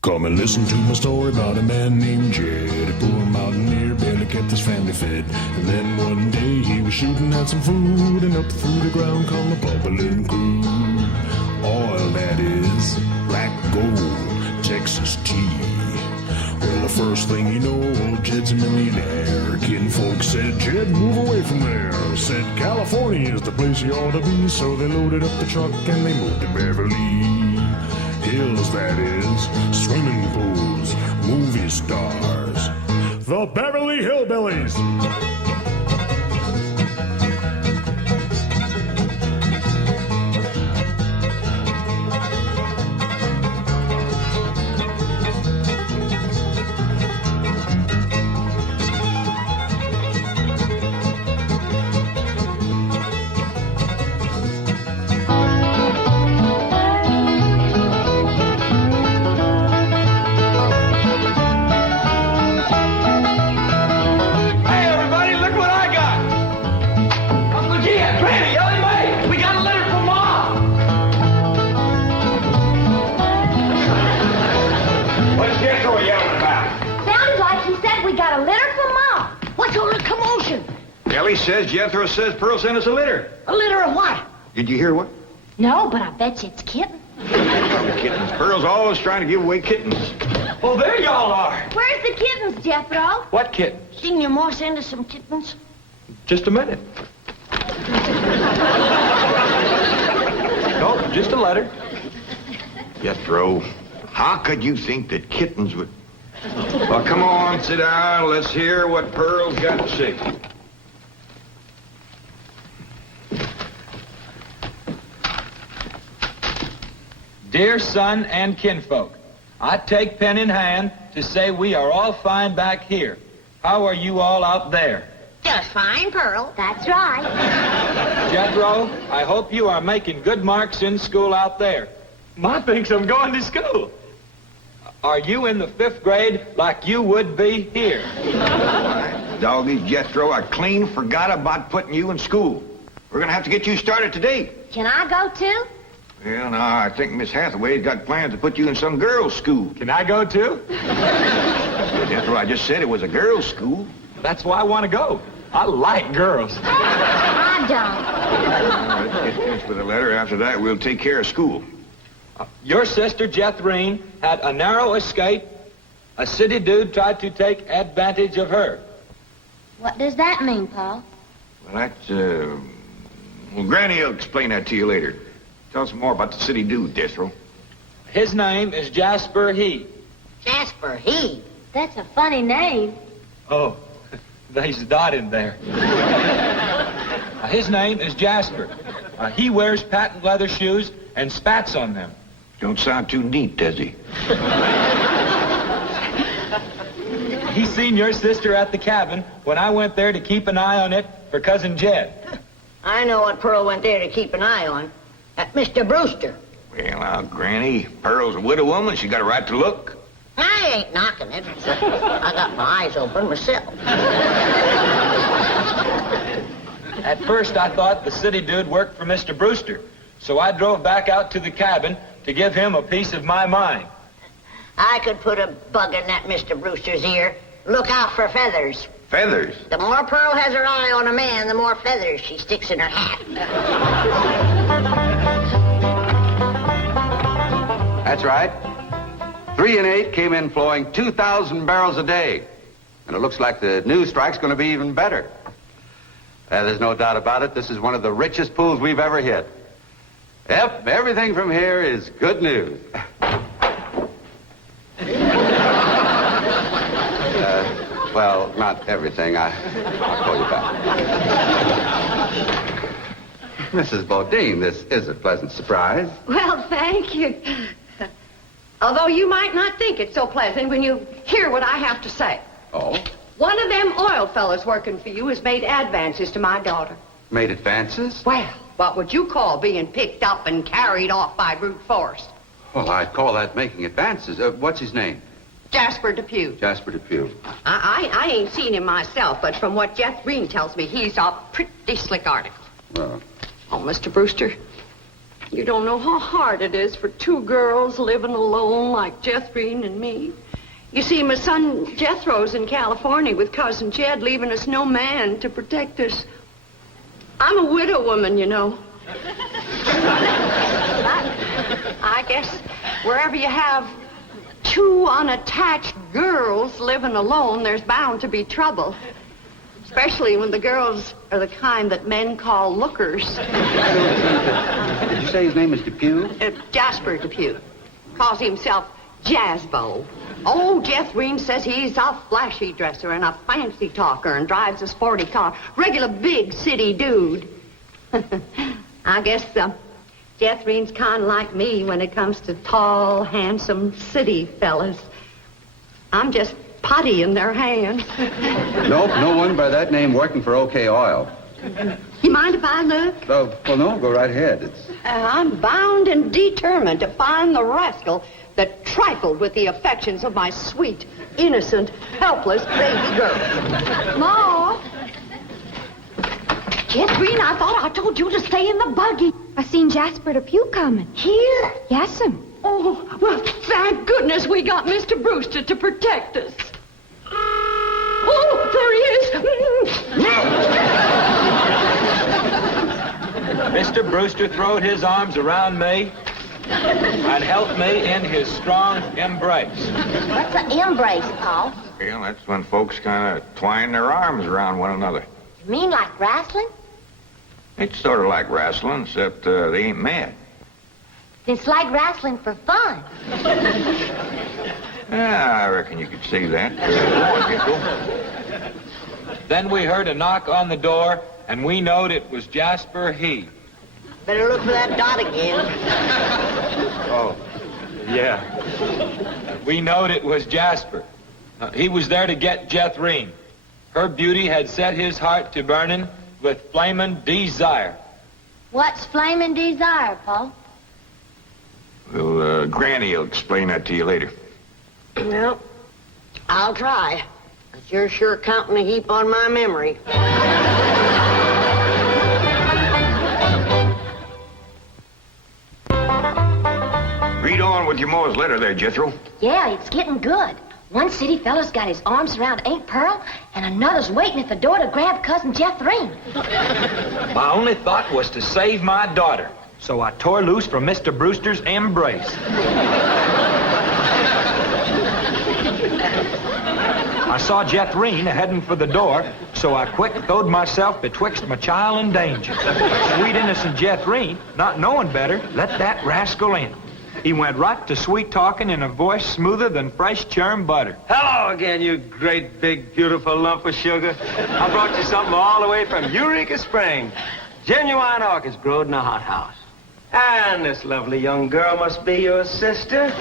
Come and listen to my story about a man named Jed. A poor mountaineer barely kept his family fed. And then one day he was shooting at some food, and up through the ground come a bubbling crude. Oil, that is, black gold, Texas tea. Well, the first thing you know, old Jed's a millionaire. Kinfolk said, Jed, move away from there. Said, California is the place you ought to be. So they loaded up the truck and they moved to Beverly Hills, that is, swimming pools, movie stars, the Beverly Hillbillies. Ellie says, Jethro says Pearl sent us a litter. A litter of what? Did you hear what? No, but I bet you it's kittens. Kittens. Pearl's always trying to give away kittens. Oh, there y'all are. Where's the kittens, Jethro? What kittens? Didn't your ma send us some kittens? Just a minute. Nope, just a letter. Jethro, how could you think that kittens would... Well, come on, sit down. Let's hear what Pearl's got to say. Dear son and kinfolk, I take pen in hand to say we are all fine back here. How are you all out there? Just fine, Pearl. That's right. Jethro, I hope you are making good marks in school out there. Ma thinks I'm going to school. Are you in the 5th grade like you would be here? Doggy, Jethro, I clean forgot about putting you in school. We're going to have to get you started today. Can I go too? Well, no, I think Miss Hathaway's got plans to put you in some girls' school. Can I go too? Jethro, I just said it was a girls' school. That's why I want to go. I like girls. I don't. Let's get finished with the letter. After that, we'll take care of school. Your sister, Jethrine, had a narrow escape. A city dude tried to take advantage of her. What does that mean, Paul? Well, that's, well, Granny will explain that to you later. Tell us more about the city dude, Jethro. His name is Jasper He. Jasper He? That's a funny name. Oh, there's a dot in there. His name is Jasper. He wears patent leather shoes and spats on them. Don't sound too neat, does he? He seen your sister at the cabin when I went there to keep an eye on it for Cousin Jed. I know what Pearl went there to keep an eye on. At Mr. Brewster. Well, now, Granny, Pearl's a widow woman. She got a right to look. I ain't knocking it. I got my eyes open myself. At first, I thought the city dude worked for Mr. Brewster, so I drove back out to the cabin to give him a piece of my mind. I could put a bug in that Mr. Brewster's ear. Look out for feathers. Feathers? The more Pearl has her eye on a man, the more feathers she sticks in her hat. That's right. 3 and 8 came in flowing 2,000 barrels a day. And it looks like the new strike's going to be even better. There's no doubt about it. This is one of the richest pools we've ever hit. Yep, everything from here is good news. Well, not everything. I'll call you back. Mrs. Bodine, this is a pleasant surprise. Well, thank you. Although you might not think it's so pleasant when you hear what I have to say. Oh? One of them oil fellas working for you has made advances to my daughter. Made advances? Well, what would you call being picked up and carried off by brute force? Well, I'd call that making advances. What's his name? Jasper Depew. Jasper Depew. I ain't seen him myself, but from what Jethro tells me, he's a pretty slick article. Well. Oh, Mr. Brewster, You don't know how hard it is for two girls living alone like Jethrine and me. You see, my son Jethro's in California with Cousin Jed, leaving us no man to protect us. I'm a widow woman, you know. I guess wherever you have two unattached girls living alone, there's bound to be trouble. Especially when the girls are the kind that men call lookers. Did you say his name is Depew? Jasper Depew. Calls himself Jazzbo. Oh, Jethrine says he's a flashy dresser and a fancy talker and drives a sporty car. Regular big city dude. I guess Jethrine's kind of like me when it comes to tall, handsome city fellas. I'm just putty in their hands. Nope, no one by that name working for OK Oil. You mind if I look? Well, no, go right ahead. I'm bound and determined to find the rascal that trifled with the affections of my sweet, innocent, helpless baby girl. Ma! Jethrine, I thought I told you to stay in the buggy. I seen Jasper Depew coming. Here? Yes'm. Oh, well, thank goodness we got Mr. Brewster to protect us. Oh, there he is. Mr. Brewster throwed his arms around me and helped me in his strong embrace. What's an embrace, Paul? Well, that's when folks kind of twine their arms around one another. You mean like wrestling? It's sort of like wrestling, except they ain't mad. It's like wrestling for fun. Yeah, I reckon you could see that. Go on, Jethro. Then we heard a knock on the door, and we knowed it was Jasper He. Better look for that dot again. Oh, yeah. We knowed it was Jasper. He was there to get Jethrine. Her beauty had set his heart to burning with flaming desire. What's flaming desire, Paul? Well, Granny will explain that to you later. Well, I'll try. But you're sure counting a heap on my memory. Read on with your Mo's letter there, Jethro. Yeah, it's getting good. One city fella's got his arms around Aunt Pearl, and another's waiting at the door to grab Cousin Jethrine. My only thought was to save my daughter, so I tore loose from Mr. Brewster's embrace. I saw Jethrine heading for the door, so I quick throwed myself betwixt my child and danger. Sweet innocent Jethrine, not knowing better, let that rascal in. He went right to sweet-talking in a voice smoother than fresh churned butter. Hello again, you great, big, beautiful lump of sugar. I brought you something all the way from Eureka Springs. Genuine orchids growed in a hothouse. And this lovely young girl must be your sister.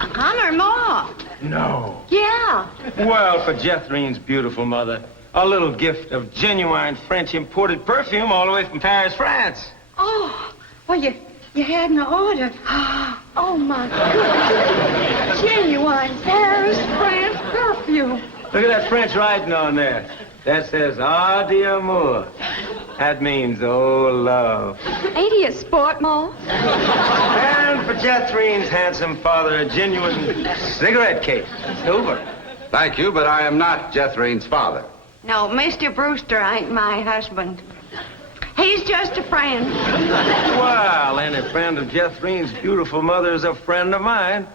I'm her ma. No. Yeah. Well, for Jethrine's beautiful mother, a little gift of genuine French imported perfume all the way from Paris, France. Oh, well, you had an order. Oh, my goodness. Genuine Paris, France perfume. Look at that French writing on there. That says, "Ah, d'amour." That means, oh, love. Ain't he a sport, Ma? And for Jethrine's handsome father, a genuine cigarette case. Silver. Thank you, but I am not Jethrine's father. No, Mr. Brewster ain't my husband. He's just a friend. Well, any friend of Jethrine's beautiful mother is a friend of mine.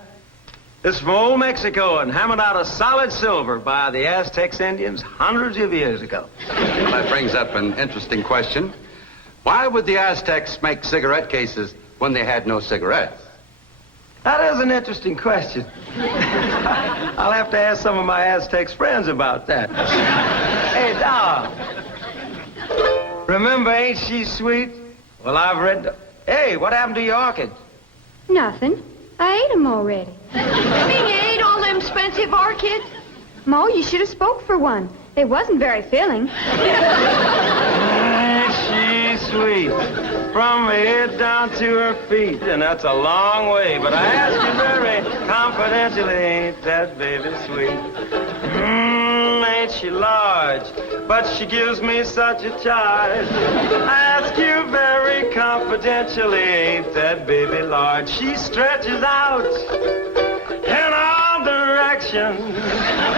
It's from old Mexico and hammered out of solid silver by the Aztecs Indians hundreds of years ago. Well, that brings up an interesting question. Why would the Aztecs make cigarette cases when they had no cigarettes? That is an interesting question. I'll have to ask some of my Aztecs friends about that. Hey, Dog. Remember Ain't She Sweet? Well, I've read... Hey, what happened to your orchids? Nothing. I ate 'em already. You mean you ate all them expensive orchids? Ma, you should have spoke for one. They wasn't very filling. Ain't she sweet? From her head down to her feet. And that's a long way. But I ask you very confidentially, ain't that baby sweet? ain't she large? But she gives me such a charge. I ask you very confidentially, ain't that baby large? She stretches out in all directions.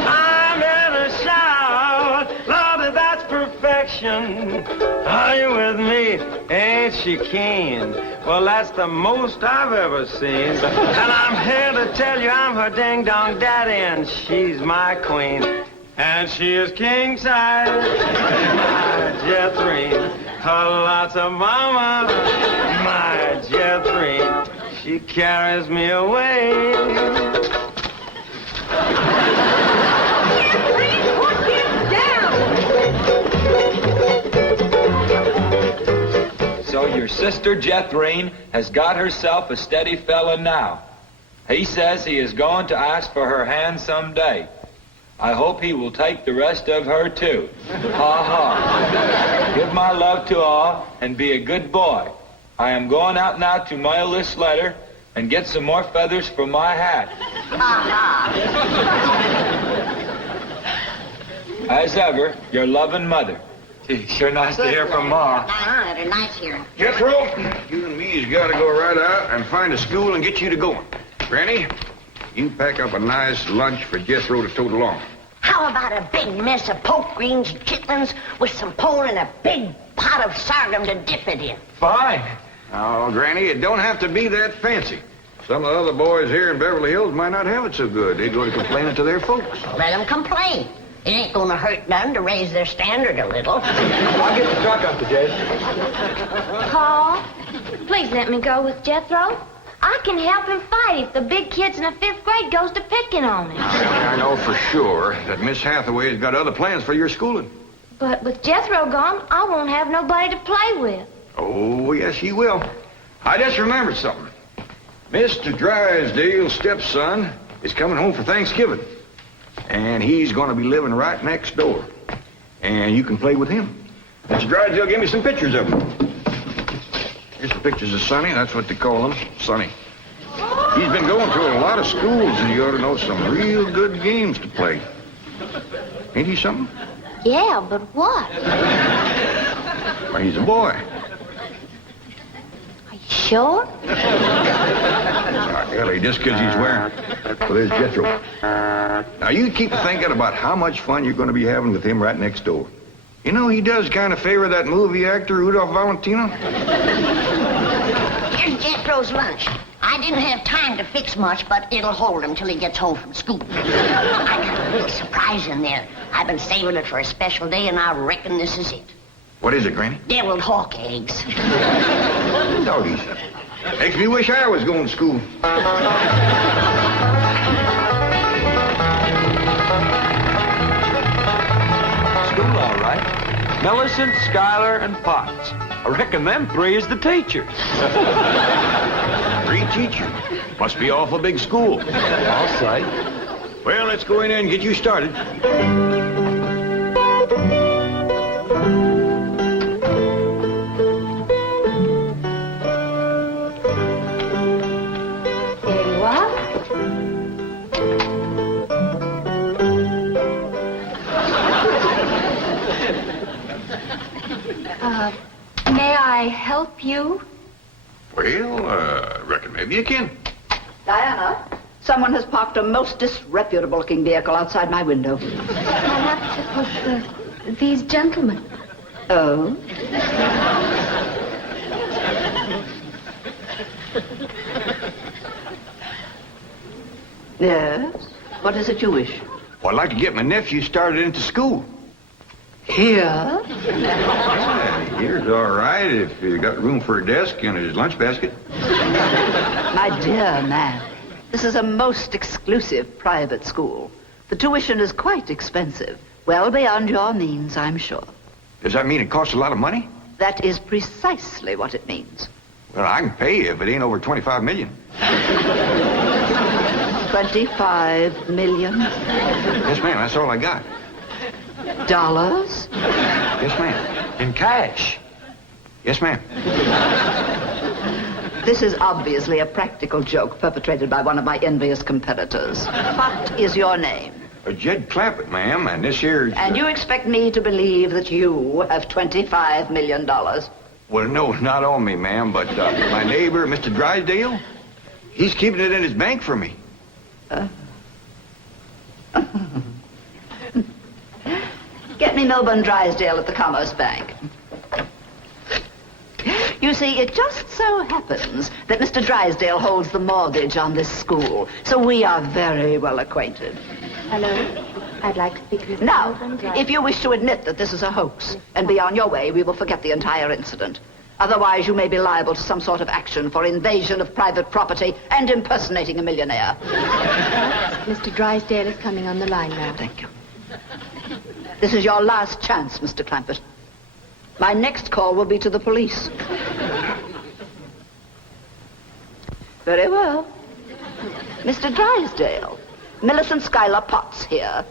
I'm in a shout. Lord, that's perfection. Are you with me? Ain't she keen? Well, that's the most I've ever seen. And I'm here to tell you I'm her ding-dong daddy, and she's my queen. And she is king-size, my Jethrine. A lots of mama, my Jethrine. She carries me away. So your sister Jethrine has got herself a steady fella now. He says he is going to ask for her hand someday. I hope he will take the rest of her, too. Ha ha. Give my love to all and be a good boy. I am going out now to mail this letter and get some more feathers for my hat. As ever, your loving mother. Gee, sure nice to hear from Ma. They're nice here. Jethro, you and me's got to go right out and find a school and get you to going. Granny, you pack up a nice lunch for Jethro to tote along. How about a big mess of poke greens and chitlins with some pole and a big pot of sorghum to dip it in? Fine. Oh, Granny, it don't have to be that fancy. Some of the other boys here in Beverly Hills might not have it so good. They go to complaining to their folks. Let them complain. It ain't gonna hurt none to raise their standard a little. I'll get the truck up to Jed. Paul, please let me go with Jethro. I can help him fight if the big kids in the 5th grade goes to picking on him. I know for sure that Miss Hathaway has got other plans for your schooling. But with Jethro gone, I won't have nobody to play with. Oh, yes, you will. I just remembered something. Mr. Drysdale's stepson is coming home for Thanksgiving. And he's going to be living right next door. And you can play with him. Mr. Drysdale gave me some pictures of him. Here's some pictures of Sonny. That's what they call him, Sonny. He's been going to a lot of schools, and you ought to know some real good games to play. Ain't he something? Yeah, but what? Well, he's a boy. Are you sure? Ellie, just because he's wearing. Well, there's Jethro. Now, you keep thinking about how much fun you're going to be having with him right next door. You know, he does kind of favor that movie actor, Rudolph Valentino. Here's Jethro's lunch. I didn't have time to fix much, but it'll hold him till he gets home from school. I got a little surprise in there. I've been saving it for a special day, and I reckon this is it. What is it, Granny? Deviled hawk eggs. Doggies. Makes me wish I was going to school. School, all right. Millicent, Schuyler, and Potts. I reckon them 3 is the teachers. 3 teachers. Must be awful big school. I'll say. Well, let's go in there and get you started. There you are. May I help you? Well, reckon maybe you can. Diana, someone has parked a most disreputable-looking vehicle outside my window. Perhaps it was these gentlemen. Oh? Yes? What is it you wish? Well, I'd like to get my nephew started into school. Here? Here's all right if you got room for a desk and his lunch basket. My dear man, this is a most exclusive private school. The tuition is quite expensive. Well beyond your means, I'm sure. Does that mean it costs a lot of money? That is precisely what it means. Well, I can pay you if it ain't over $25 million. 25 million? Yes, ma'am, that's all I got. Dollars? Yes, ma'am. In cash. Yes, ma'am. This is obviously a practical joke perpetrated by one of my envious competitors. What is your name? Jed Clampett, ma'am, and this here... And you expect me to believe that you have $25 million? Well, no, not on me, ma'am, but my neighbor, Mr. Drysdale, he's keeping it in his bank for me. Get me Milburn Drysdale at the Commerce Bank. You see, it just so happens that Mr. Drysdale holds the mortgage on this school, so we are very well acquainted. Hello. I'd like to speak with Now, Milburn Drysdale. if you wish to admit that this is a hoax and be on your way, we will forget the entire incident. Otherwise, you may be liable to some sort of action for invasion of private property and impersonating a millionaire. Mr. Drysdale is coming on the line now. Thank you. This is your last chance, Mr. Clampett. My next call will be to the police. Very well. Mr. Drysdale, Millicent Schuyler Potts here.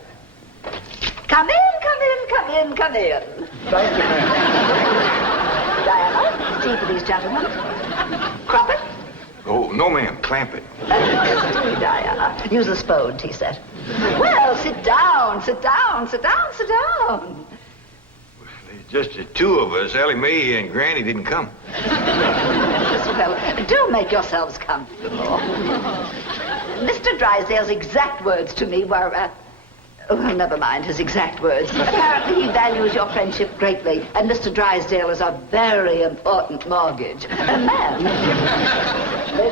Come in, come in, come in, come in. Thank you, ma'am. Diana, tea for these gentlemen. Croppett? Oh, no, ma'am, Clampett. Diana, use the Spode tea set. Well, sit down, sit down, sit down, sit down. Just the two of us. Ellie Mae and Granny didn't come. Well, do make yourselves comfortable. Mr. Drysdale's exact words to me were, well, never mind his exact words. Apparently he values your friendship greatly, and Mr. Drysdale is a very important mortgage. Ma'am.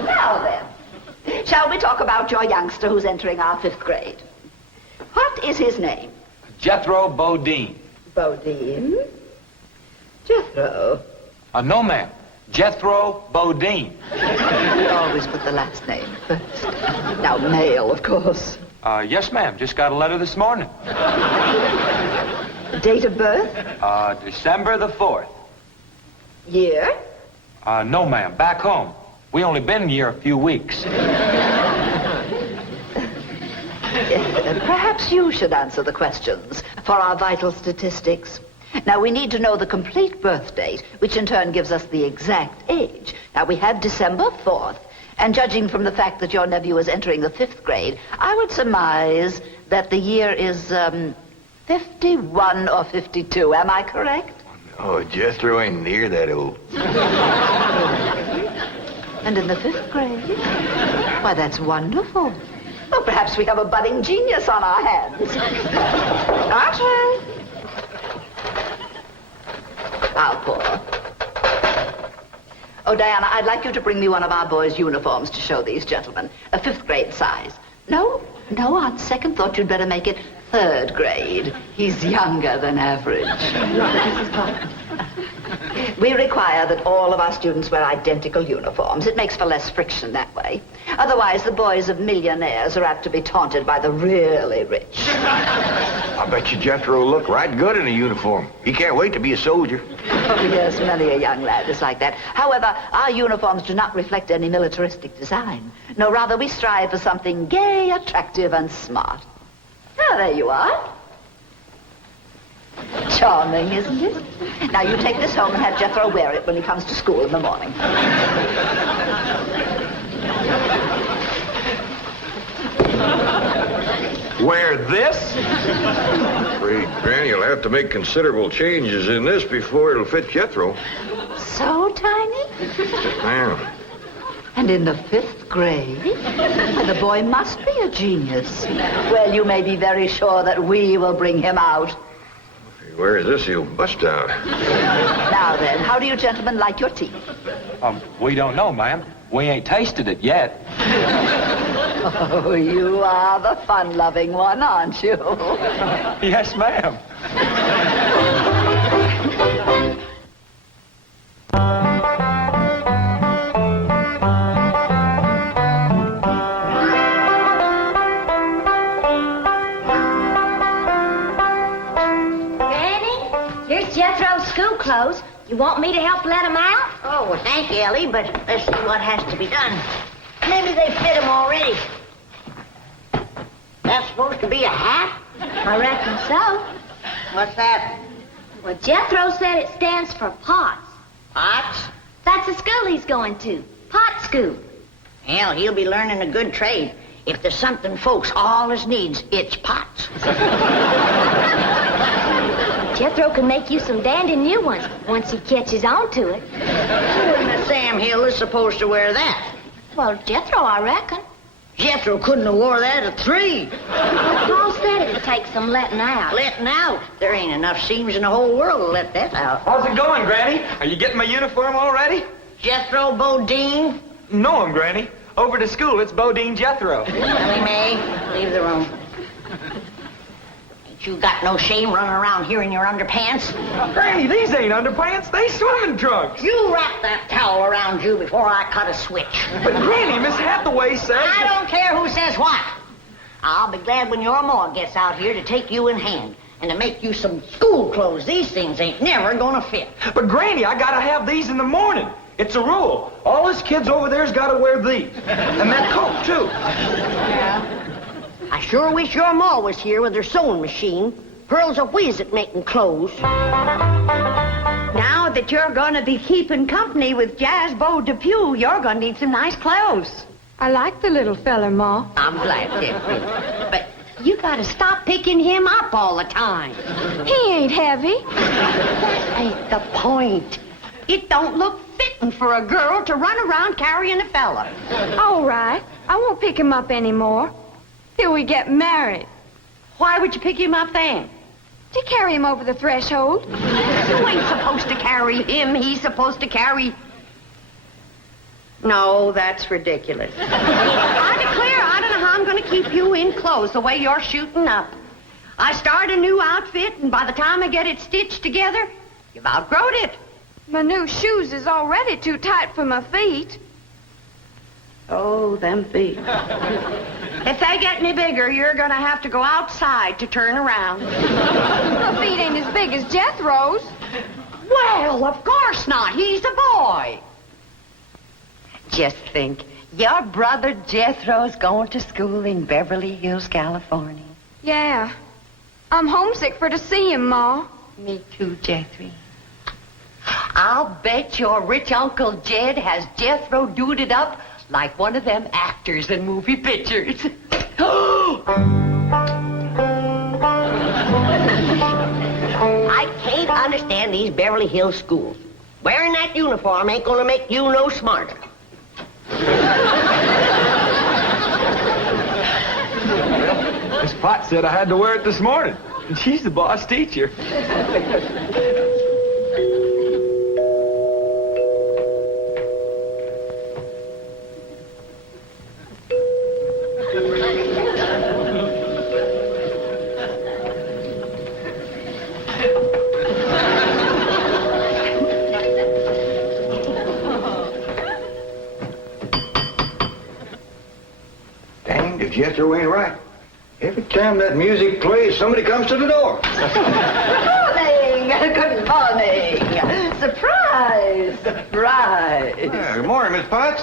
Now then, shall we talk about your youngster who's entering our 5th grade? What is his name? Jethro Bodine. Bodine? Jethro. No, ma'am. Jethro Bodine. We always put the last name first. Now, male, of course. Yes, ma'am. Just got a letter this morning. Date of birth? December the 4th. Year? No, ma'am. Back home. We only been here a few weeks. Perhaps you should answer the questions for our vital statistics. Now, we need to know the complete birth date, which in turn gives us the exact age. Now, we have December 4th, and judging from the fact that your nephew is entering the 5th grade, I would surmise that the year is, 51 or 52. Am I correct? Oh, Jethro ain't near that old. And in the 5th grade? Why, that's wonderful. Well, perhaps we have a budding genius on our hands. Archie! I'll pour. Oh, Diana, I'd like you to bring me one of our boys' uniforms to show these gentlemen. A 5th grade size. No, on second thought, you'd better make it 3rd grade. He's younger than average. We require that all of our students wear identical uniforms. It makes for less friction that way. Otherwise, the boys of millionaires are apt to be taunted by the really rich. I bet you Jethro will look right good in a uniform. He can't wait to be a soldier. Oh, yes, many a young lad is like that. However, our uniforms do not reflect any militaristic design. No, rather, we strive for something gay, attractive, and smart. Ah, there you are. Charming, isn't it? Now, you take this home and have Jethro wear it when he comes to school in the morning. Wear this? Afraid Granny will have to make considerable changes in this before it'll fit Jethro. So tiny? Ma'am. And in the 5th grade? Well, the boy must be a genius. Well, you may be very sure that we will bring him out. If he wears this, he'll bust out. Now then, how do you gentlemen like your tea? We don't know, ma'am. We ain't tasted it yet. Oh, you are the fun-loving one, aren't you? Yes, ma'am. Here's Jethro's school clothes. You want me to help let him out? Oh, well, thank you, Ellie, but let's see what has to be done. Maybe they fit him already. That's supposed to be a hat? I reckon so. What's that? Well, Jethro said it stands for Potts. Pots? That's the school he's going to. Pot school. Hell, he'll be learning a good trade. If there's something folks allers needs, it's pots. Jethro can make you some dandy new ones once he catches on to it. Who in the Sam Hill is supposed to wear that? Well, Jethro, I reckon. Jethro couldn't have wore that at 3. Paul said it would take some letting out. Letting out? There ain't enough seams in the whole world to let that out. How's it going, Granny? Are you getting my uniform already? Jethro Bodine? No, Granny. Over to school, it's Bodine Jethro. Ellie Mae, leave the room. Ain't you got no shame running around here in your underpants? Granny, these ain't underpants. They swimming trunks. You wrap that towel around you before I cut a switch. But, Granny, Miss Hathaway says... I don't care who says what. I'll be glad when your ma gets out here to take you in hand and to make you some school clothes. These things ain't never gonna fit. But, Granny, I gotta have these in the morning. It's a rule. All us kids over there's gotta wear these. And that coat, too. Yeah. I sure wish your ma was here with her sewing machine. Pearl's a whiz at making clothes. Now that you're going to be keeping company with Jazzbo Depew, you're going to need some nice clothes. I like the little fella, Ma. I'm glad, Jeffrey. But you got to stop picking him up all the time. He ain't heavy. That ain't the point. It don't look fitting for a girl to run around carrying a fella. All right. I won't pick him up anymore. Till we get married. Why would you pick him up then? To carry him over the threshold. You ain't supposed to carry him. He's supposed to carry... No, that's ridiculous. I declare, I don't know how I'm going to keep you in clothes the way you're shooting up. I start a new outfit, and by the time I get it stitched together, you've outgrown it. My new shoes is already too tight for my feet. Oh, them feet. If they get any bigger, you're going to have to go outside to turn around. My feet ain't as big as Jethro's. Well, of course not. He's a boy. Just think, your brother Jethro's going to school in Beverly Hills, California. Yeah. I'm homesick for to see him, Ma. Me too, Jethro. I'll bet your rich Uncle Jed has Jethro duded up like one of them actors in movie pictures. I can't understand these Beverly Hills schools. Wearing that uniform ain't gonna make you no smarter. Miss Potts said I had to wear it this morning. And she's the boss teacher. Dang, if Jethro ain't right. Every time that music plays, somebody comes to the door. Good morning. Surprise. Good morning, Miss Potts.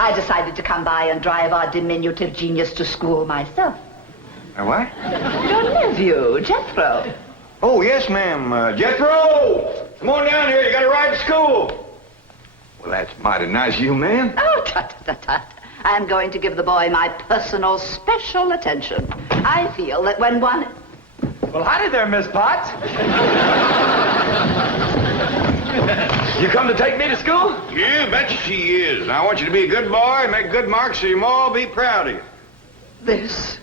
I decided to come by and drive our diminutive genius to school myself. What? Your nephew, Jethro. Oh, yes, ma'am. Jethro! Come on down here. You got to ride to school. Well, that's mighty nice of you, ma'am. Oh, tut. I'm going to give the boy my personal special attention. I feel that when one... Well, howdy there, Miss Potts. You come to take me to school? Yeah, betcha she is. I want you to be a good boy and make good marks so your ma will be proud of you. This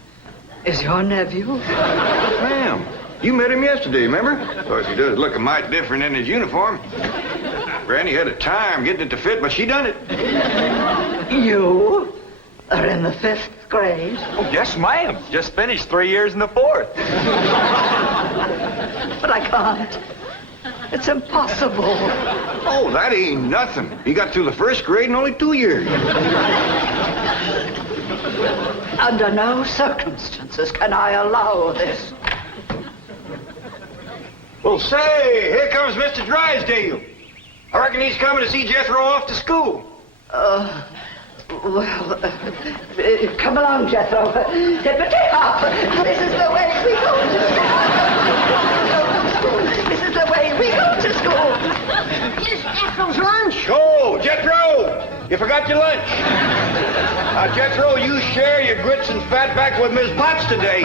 is your nephew? Ma'am, you met him yesterday, remember? Of course, he does look a mite different in his uniform. Granny had a time getting it to fit, but she done it. You are in the 5th grade? Oh, yes, ma'am. Just finished 3 years in the 4th. But I can't. It's impossible. Oh, that ain't nothing. He got through the 1st grade in only 2 years. Under no circumstances can I allow this. Well, say, here comes Mr. Drysdale. I reckon he's coming to see Jethro off to school. Come along, Jethro. Take off. This is the way we go to school. This is the way we go to school. Here's Jethro's lunch. Oh, Jethro! You forgot your lunch. Now, Jethro, you share your grits and fat back with Miss Potts today.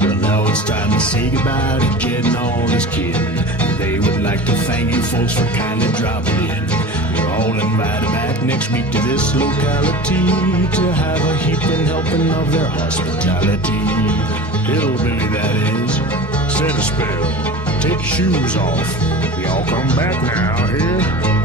Well, now it's time to say goodbye to Jed and all his kin. They would like to thank you folks for kindly dropping in. You're all invited back next week to this locality to have a heaping helping of their hospitality. Hillbilly, that is. Said a spell. Take your shoes off. Y'all come back now, here.